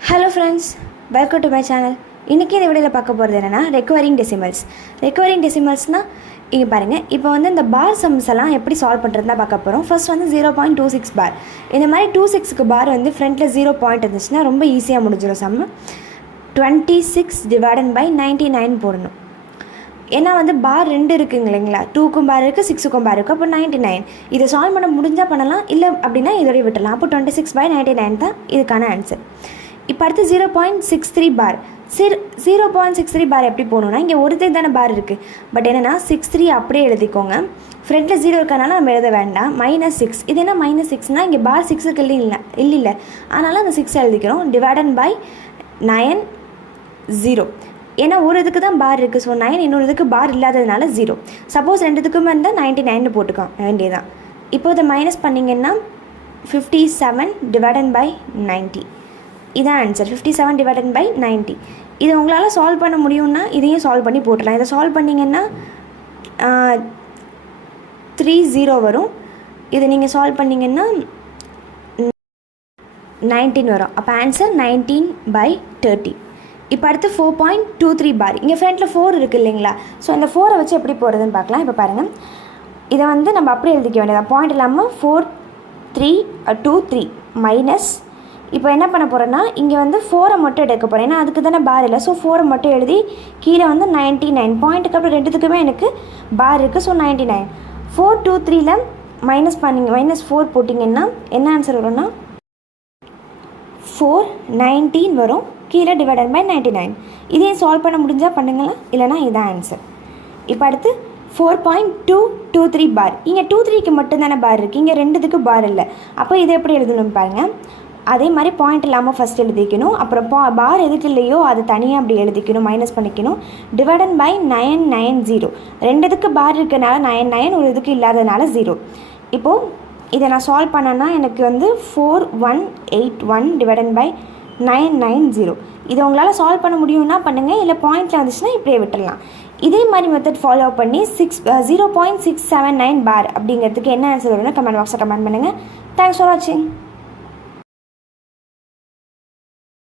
Hello friends, welcome to my channel. இன்றைக்கி இந்த வீடியோவில் பார்க்க போகிறது என்னென்னா ரெக்கவரிங் டெசிமல்ஸ். ரெக்கவரிங் டெசிமல்ஸ்னால் இங்கே பாருங்கள், இப்போ வந்து இந்த பார் சம்ஸ் எல்லாம் எப்படி சால்வ் பண்ணுறது தான் பார்க்க போகிறோம். ஃபர்ஸ்ட் வந்து 0.26 பார். இந்த மாதிரி 26க்கு பார் வந்து ஃப்ரண்ட்டில் 0 பாயிண்ட் இருந்துச்சுன்னா ரொம்ப ஈஸியாக முடிஞ்சிடும் சம். 26 டிவைடட் பை 99 போடணும். ஏன்னா வந்து பார் 2 இருக்குங்க இல்லைங்களா, 2க்கும் பார் இருக்குது 6க்கும் பார் இருக்குது. அப்போ 99 இதை சால்வ் பண்ண முடிஞ்சால் பண்ணலாம், இல்லை அப்படின்னா இதோடய விட்டுடலாம். அப்போ 26/99 தான் இதுக்கான ஆன்சர். இப்போ அடுத்து 0.63 பார். 0.63 பார் எப்படி போகணுன்னா, இங்கே ஒருத்தர் தானே பார் இருக்குது, பட் என்னென்னா 63 அப்படியே எழுதிக்கோங்க. ஃப்ரண்ட்டில் 0 இருக்கனால நம்ம எழுத வேண்டாம். -6 இது என்ன -6னால் இங்கே பார் 6க்கு இல்லை அதனால் அந்த 6 எழுதிக்கிறோம். Divided by 9 0. ஏன்னா ஒரு இதுக்கு தான் பார் இருக்குது, ஸோ 9, இன்னொரு இதுக்கு பார் இல்லாததுனால 0. சப்போஸ் ரெண்டுத்துக்குமே இருந்தால் 99 போட்டுக்கோம் வேண்டியதான். இப்போ இதை மைனஸ் பண்ணிங்கன்னா 57 டிவைடன் பை 90 இதான் ஆன்சர். 57 டிவைடன் பை 90. இது உங்களால் சால்வ் பண்ண முடியும்னா இதையும் சால்வ் பண்ணி போட்டுடலாம். இதை சால்வ் பண்ணிங்கன்னா 30 வரும். இதை நீங்கள் சால்வ் பண்ணிங்கன்னா 19 வரும். அப்போ ஆன்சர் 19/30. இப்போ அடுத்து 4.23 பார். இங்கே ஃப்ரண்ட்டில் 4 இருக்குது இல்லைங்களா, ஸோ இந்த 4 வச்சு எப்படி போடுறதுன்னு பார்க்கலாம். இப்போ பாருங்கள், இதை வந்து நம்ம அப்படியே எழுதிக்க வேண்டியதான், பாயிண்ட் இல்லாமல் 4 3 2 3 மைனஸ். இப்போ என்ன பண்ண போகிறேன்னா, இங்கே வந்து 4 மட்டும் எடுக்க போகிறேன், ஏன்னா அதுக்கு தானே பார் இல்லை. ஸோ 4 மட்டும் எழுதி கீழே வந்து 99 பாயிண்ட்டுக்கு அப்புறம் ரெண்டுத்துக்குமே எனக்கு பார் இருக்குது. ஸோ 99 4 2 3ல் மைனஸ் பண்ணிங்க, -4 போட்டிங்கன்னா என்ன ஆன்சர் வரும்னா 419 வரும். கீழே டிவைடட் பை 99. இதையும் சால்வ் பண்ண முடிஞ்சால் பண்ணுங்களா, இல்லைனா இதான் ஆன்சர். இப்போ அடுத்து 4.223 பார். இங்கே 23க்கு மட்டும்தானே பார் இருக்குது, இங்கே ரெண்டுத்துக்கு பார் இல்லை. அப்போ இதை எப்படி எழுதணும்னு பாருங்கள். அதே மாதிரி பாயிண்ட் இல்லாமல் ஃபஸ்ட் எழுதிக்கணும். அப்புறம் பார் எதுக்கு இல்லையோ அது தனியாக அப்படி எழுதிக்கணும், மைனஸ் பண்ணிக்கணும். Dividend by 990. ரெண்டுத்துக்கு பார் இருக்கனால 99, ஒரு இதுக்கு இல்லாததுனால 0. இப்போது இதை நான் சால்வ் பண்ணேன்னா எனக்கு வந்து 4181 டிவைடன் பை 990. இதை உங்களால் சால்வ் பண்ண முடியும்னா பண்ணுங்கள், இல்லை பாயிண்டில் வந்துச்சுன்னா இப்படியே விட்டுடலாம். இதே மாதிரி மெத்தட் ஃபாலோ பண்ணி 0.679 பார் அப்படிங்கிறதுக்கு என்ன ஆன்சர் வரும்னா கமெண்ட் பாக்ஸில் கமெண்ட் பண்ணுங்கள். தேங்க்ஸ் ஃபார் வாட்சிங்.